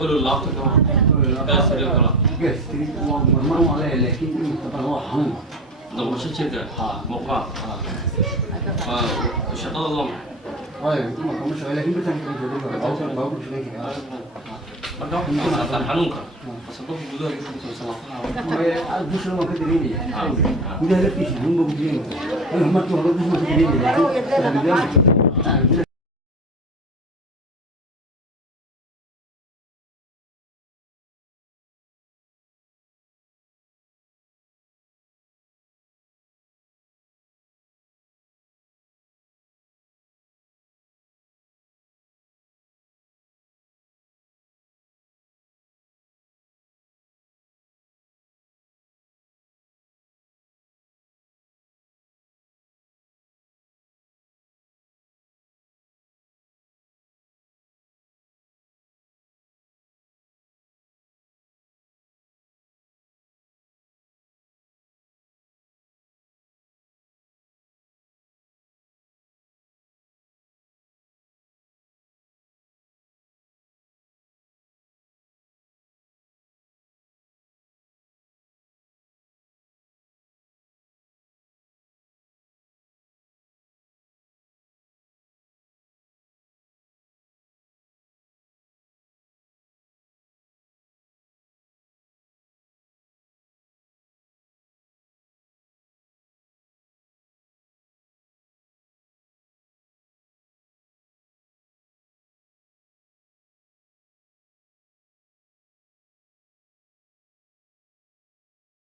قولوا اللابتو كمان قاس تري كلا قاس تري ومرمى عليه لكن طبعا هو حمل لو مش شركة موقع شغال الله طيب ما كمش لكن بتعمل كده بقول شويه مرة حنونك صدق بقول ما مش ما كدريني وده لا فيش هم بقولين ما تقولوا ما كدريني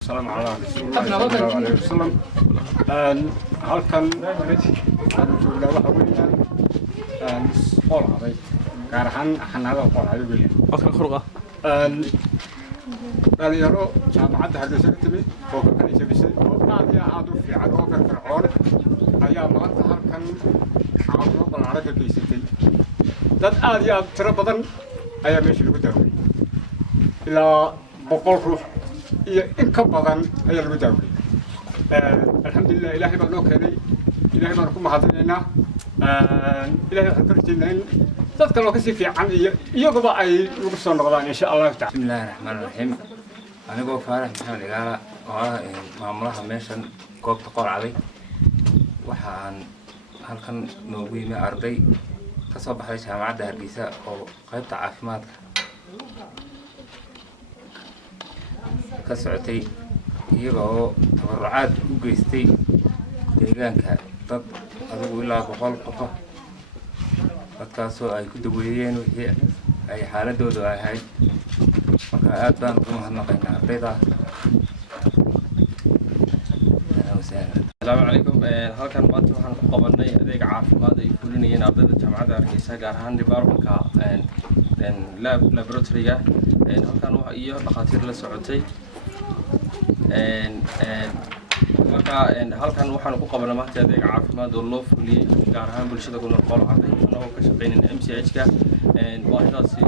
السلام عليكم ورحمة الله وبركاته. هل كان جوجل waxa weeyaan qolcay gaar ahaan xanaanada qolcay weeyaan أفكر خرقة dhalinyaro jaamacadda Hargeysa ka timid oo ka kala jabisay oo aad iyo aad u fiican oo firfircoon ayaa maanta halkan xaafado balaaran ka geysatay dad aad iyo aad tiro badan ayaa meesha lagu daaway ilaa 100 ruux iyo in ka badan ayaa lagu daaway alxamdulillah ilaahay baa noo keenay ilaahay baan ku mahadinaynaa ilaahay waxaan ka rajaynayn dadka loo ka sii fiican iyo iyaguba ay ugu soo noqdaan insha Allah ta'ala. Bismillahir Rahmanir Rahim. Anigoo Faarax Maxamed Igaala oo ah maamulaha meeshan goobta qolcay waxaan halkan noogu yimid arday ka soo baxay jaamacadda Hargeysa oo qaybta caafimaadka ka socotay iyagoo tabarucaad u geystay deegaanka dad adigu ilaa 100 qof dadkaasoo ay ku daweeyeen wixii ay xaaladoodu ahayd marka aad baan ugu mahadnaqaynaa ardayda. السلام عليكم halkan maanta waxaan ku qabanay adeeg caafimaad ay fulinayeen ardayda jaamacadda Hargeysa gaar ahaan departmentka laboratory-ga halkan waxa iyo dhaqaatiir la socotay marka halkan waxaan ku qabanay maanta adeeg caafimaad oo loo fuliyay gaar ahaan bulshada ku nool qolcay oo ka shaqeynaya MCH-ka baahidaasi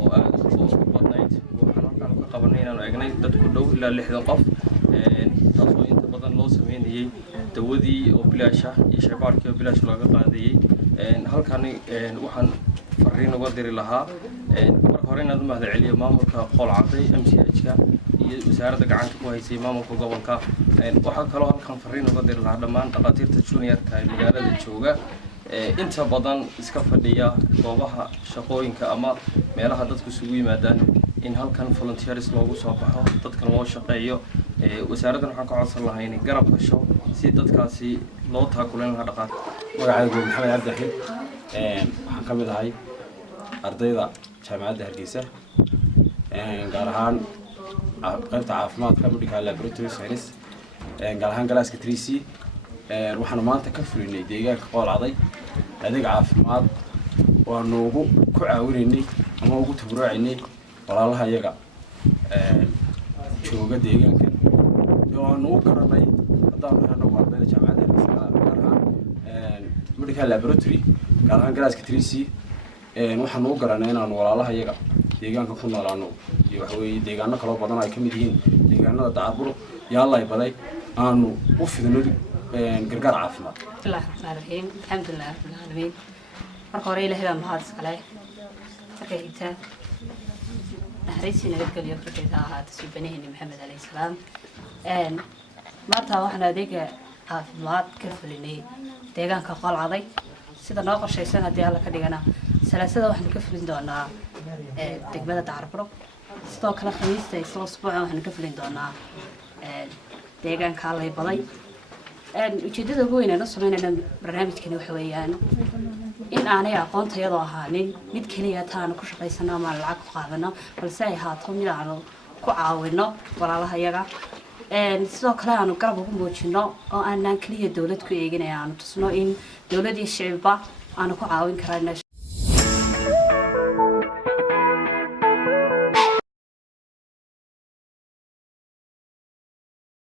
oo aad u badnayd waxaan halkan ka qabanay inaan eegnay dad ku dhow ilaa 60 qof taasoo inta badan loo sameeyay dawadii oo bilaash ah iyo shaybaarkii oo bilaash laga qaadayay halkan waxaan fariin uga diri lahaa marka hore inaad u mahadceliyo maamulka qolcay MCH-ka iyo wasaaradda gacanta ku haysay maamulka gobolka waxaa kaloo halkan fariin uga diri lahaa dhammaan dhaqaatiirta junior-ka ee magaalada jooga inta badan iska fadhiya goobaha shaqooyinka ama meelaha dadku isugu yimaadaan in halkan volunteers loogu soo baxo dadkan loo shaqeeyo wasaaraddan waxaan ka codsan lahaa inay garab gasho si dadkaasi loo taakuleen lahaa dhaqaatiir magacaygu maxamed cabdi axmed waxaan ka mid ahay ardayda jaamacadda Hargeysa gaar ahaan qaybta caafimaadka medical laboratory science gaar ahaan galaaska 3C waxaan maanta ka fulinay deegaanka qolcay adeeg caafimaad oo noogu ku caawinaynay ama ugu tabarucaynay walaalaha iyaga jooga deegaanka oo aan ugu garanay haddaan anagu ardayda jaamacadda Hargeysa gaar ahaan medical laboratory gaar ahaan galaaska 3C waxaan ugu garanay inaan walaalaha iyaga deegaanka ku noolaano iyo waxa weeye deegaano kala badan ay ka mid yihiin deegaanada Daarbur yaalay baday aanu u fidno gargaar caafimaad. Bismillahir Rahmanir Rahim. Alhamdulillah rabbil alamin. Marka hore ilaahay baa mahad iska leh. Marka xigta نحريسي نقول يوم كذا هذا سبنيه محمد عليه السلام ما تواحنا ديك عافمات كفلني ديجان كقال عضي سيدا ناقش شيء سنة ديالا كديجانا سلاسة واحد كفلين دونا دقبلة تعرفرو ستوك لا خميس تيسلو أسبوع واحد كفلين دونا ديجان كالي بضي ujeedada ugu weyn ee sameynayna barnaamijkani waxa weeyaan in aanay aqoonta iyadoo ahaanin mid kaliya taan ku shaqaysano ama lacag ku qaadano balse ay haato mid aanu ku caawino walaalaha iyaga sidoo kale aanu garab ugu muujino oo aanan kaliya dawlad ku eeginay aanu tusno in dawladii shicibba aanu ku caawin karayna